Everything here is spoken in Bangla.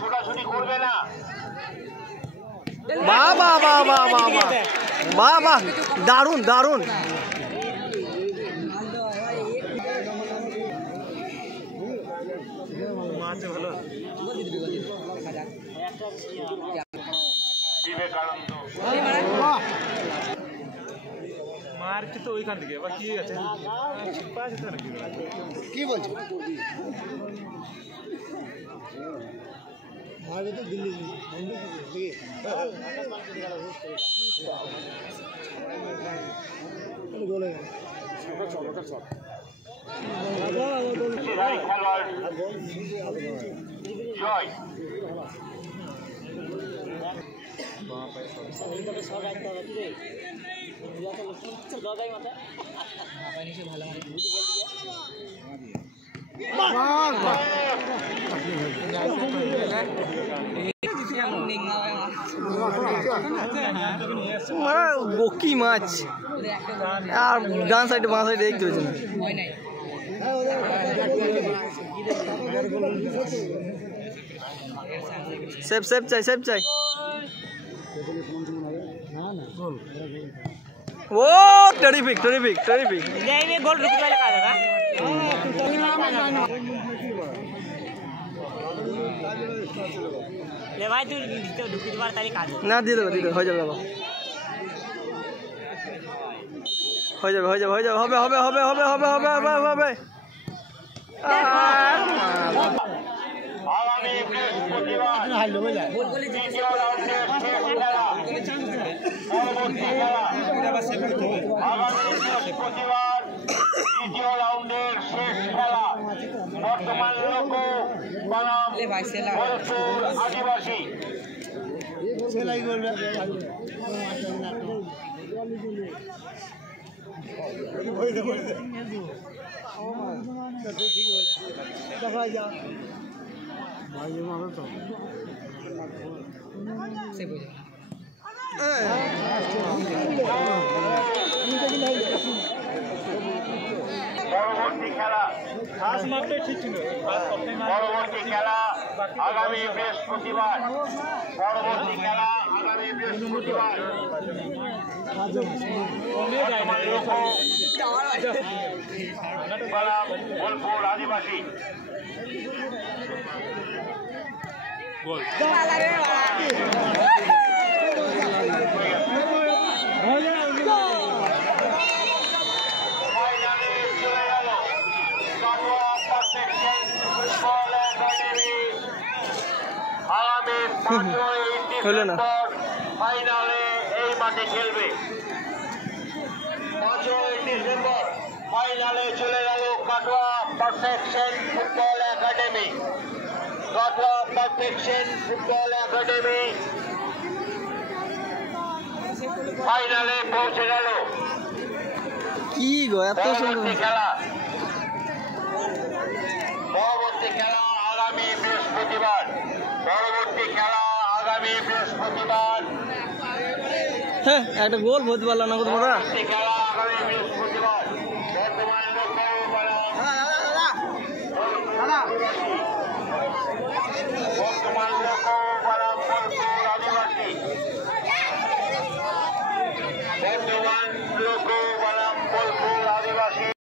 ছোটাছুটি করবে না। বাহ বাহ বাহ বাহ বাহ বাহ বাহ বাহ, দারুণ দারুণ। বিবেকানন্দ মারছে তো ওইখান থেকে এবার কি আছে কি বলছো? মারবে তো দিল্লি জয় বকি মাছ আর ডান সাইডে বাঁ সাইডে দেখতে হয়েছে না। সেভ সেভ চাই, সেভ চাই। ও টেরিফিক টেরিফিক টেরিফিক। গোল रुक पहले का देगा ले भाई तू तो दुखी बार तारीख आ दे না দিয়ে দেবো, দিয়ে দেবো, হয়ে যাবে বাবা, হয়ে যাবে হয়ে যাবে হয়ে যাবে, হবে হবে হবে হবে হবে হবে হবে হবে। আগামী বৃহস্পতিবার দ্বিতীয় রাউন্ডের শেষ খেলা। পরবর্তী খেলা আগামী বৃহস্পতিবার দ্বিতীয় রাউন্ডের শেষ খেলা। বর্তমান লোক বনাম ভরতপুর আদিবাসী। পরবর্তী খেলা পরবর্তী খেলা আগামী বৃহস্পতিবার। পরবর্তী খেলা আগামী বৃহস্পতিবার। বোলপুর আদিবাসী। হলো না, ফাইনালে এই মাঠে খেলবে। 5ই ডিসেম্বর ফাইনালে চলে গেল Katwa perfection football academy. Katwa perfection football academy ফাইনালে পৌঁছে গেল। কি গো এত সুন্দর খেলা। পরবর্তী খেলা আগামী বৃহস্পতিবার। পরবর্তী খেলা আগামী বৃহস্পতিবার। হ্যাঁ, একটা গোল বলতে পারলাম না তোমরা। খেলা আগামী বৃহস্পতিবার।